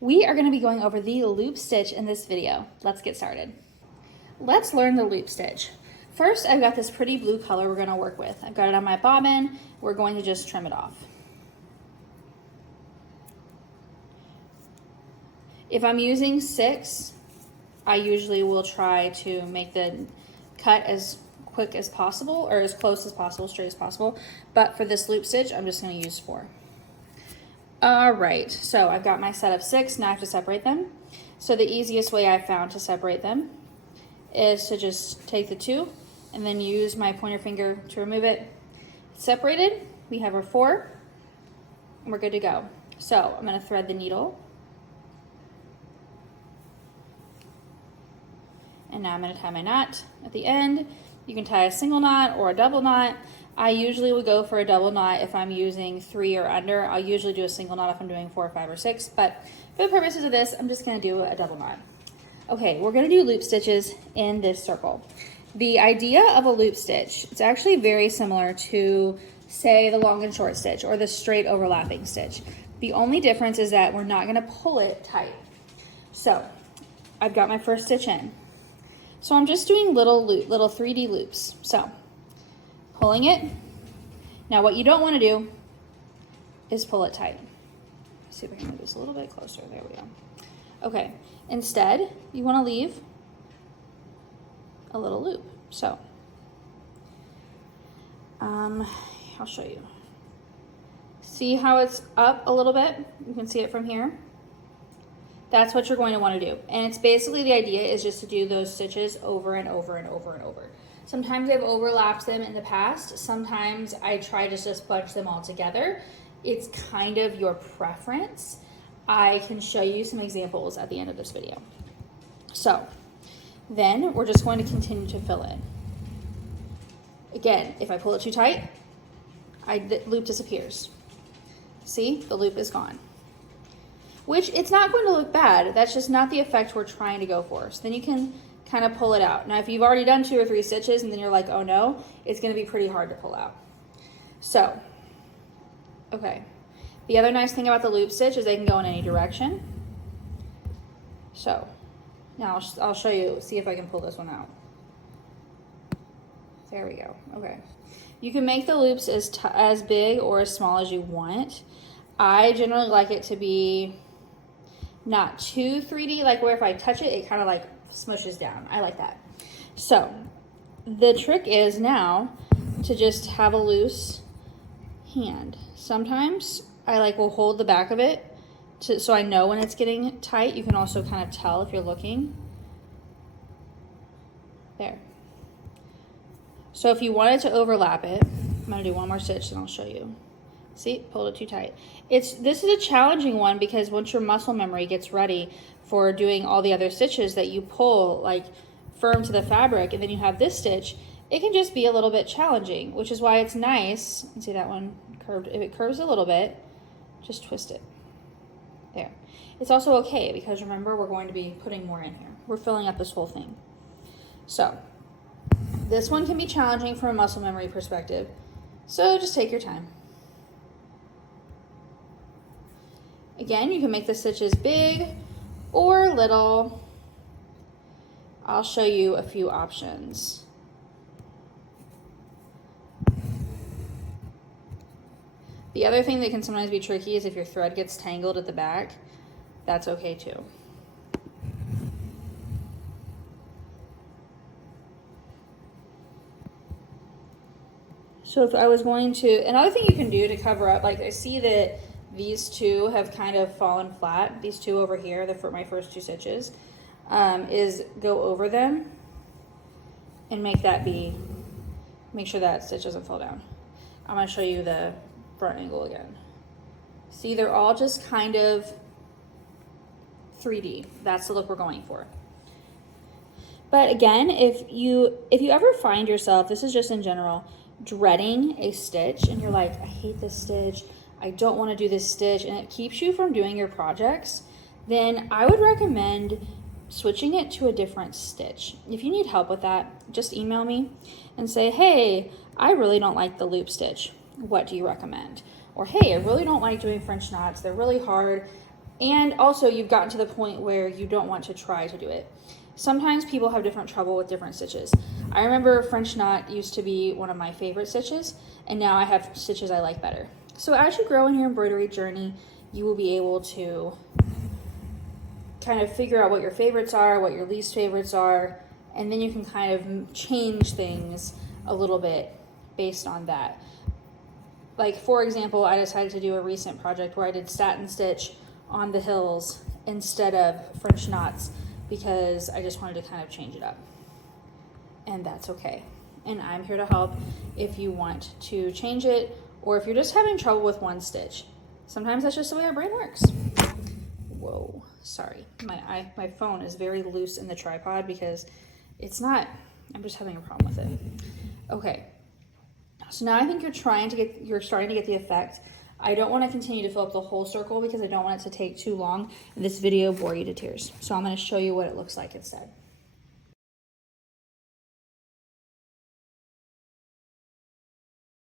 We are going to be going over the loop stitch in this video. Let's get started. Let's learn the loop stitch. First, I've got this pretty blue color we're going to work with. I've got it on my bobbin. We're going to just trim it off. If I'm using 6, I usually will try to make the cut as quick as possible, or as close as possible, straight as possible. But for this loop stitch, I'm just going to use 4. All right, so I've got my set of 6. Now I have to separate them. So the easiest way I've found to separate them is to just take the 2 and then use my pointer finger to remove it. Separated, we have our 4, and we're good to go. So I'm going to thread the needle. And now I'm going to tie my knot at the end. You can tie a single knot or a double knot. I usually would go for a double knot if I'm using 3 or under. I'll usually do a single knot if I'm doing 4, 5, or 6, but for the purposes of this, I'm just going to do a double knot. Okay, we're going to do loop stitches in this circle. The idea of a loop stitch, it's actually very similar to, say, the long and short stitch or the straight overlapping stitch. The only difference is that we're not going to pull it tight. So I've got my first stitch in. So I'm just doing little 3D loops. So pulling it. Now what you don't want to do is pull it tight. Let's see if I can move this a little bit closer. There we go. Okay, instead you want to leave a little loop. So I'll show you. See how it's up a little bit? You can see it from here. That's what you're going to want to do. And it's basically, the idea is just to do those stitches over and over and over and over. Sometimes I've overlapped them in the past. Sometimes I try to just bunch them all together. It's kind of your preference. I can show you some examples at the end of this video. So then we're just going to continue to fill in. Again, if I pull it too tight, the loop disappears. See, the loop is gone. Which, it's not going to look bad. That's just not the effect we're trying to go for. So then you can kind of pull it out. Now, if you've already done 2 or 3 stitches and then you're like, oh no, it's going to be pretty hard to pull out. So, okay. The other nice thing about the loop stitch is they can go in any direction. So, now I'll show you, see if I can pull this one out. There we go. Okay. You can make the loops as big or as small as you want. I generally like it to be not too 3D, like where if I touch it, it kind of like smushes down. I like that. So the trick is now to just have a loose hand. Sometimes I will hold the back of it so I know when it's getting tight. You can also kind of tell if you're looking. There. So if you wanted to overlap it, I'm going to do one more stitch and I'll show you. See, pulled it too tight. This is a challenging one because once your muscle memory gets ready for doing all the other stitches that you pull like firm to the fabric, and then you have this stitch, it can just be a little bit challenging, which is why it's nice. You see that one curved? If it curves a little bit, just twist it. There. It's also okay because remember, we're going to be putting more in here. We're filling up this whole thing. So this one can be challenging from a muscle memory perspective. So just take your time. Again, you can make the stitches big or little. I'll show you a few options. The other thing that can sometimes be tricky is if your thread gets tangled at the back. That's okay too. So if I was going to, another thing you can do to cover up, like I see that these 2 have kind of fallen flat. These 2 over here, my first 2 stitches, is go over them and make sure that stitch doesn't fall down. I'm going to show you the front angle again. See, they're all just kind of 3D. That's the look we're going for. But again, if you ever find yourself, this is just in general, dreading a stitch and you're like, I hate this stitch, I don't want to do this stitch, and it keeps you from doing your projects, then I would recommend switching it to a different stitch. If you need help with that, just email me and say, hey, I really don't like the loop stitch. What do you recommend? Or hey, I really don't like doing French knots. They're really hard. And also you've gotten to the point where you don't want to try to do it. Sometimes people have different trouble with different stitches. I remember French knot used to be one of my favorite stitches, and now I have stitches I like better. So as you grow in your embroidery journey, you will be able to kind of figure out what your favorites are, what your least favorites are, and then you can kind of change things a little bit based on that. Like, for example, I decided to do a recent project where I did satin stitch on the hills instead of French knots because I just wanted to kind of change it up. And that's okay. And I'm here to help if you want to change it or if you're just having trouble with one stitch. Sometimes that's just the way our brain works. Whoa, sorry. My phone is very loose in the tripod because it's not, I'm just having a problem with it. Okay. So now I think you're starting to get the effect. I don't want to continue to fill up the whole circle because I don't want it to take too long and this video bore you to tears. So I'm going to show you what it looks like instead.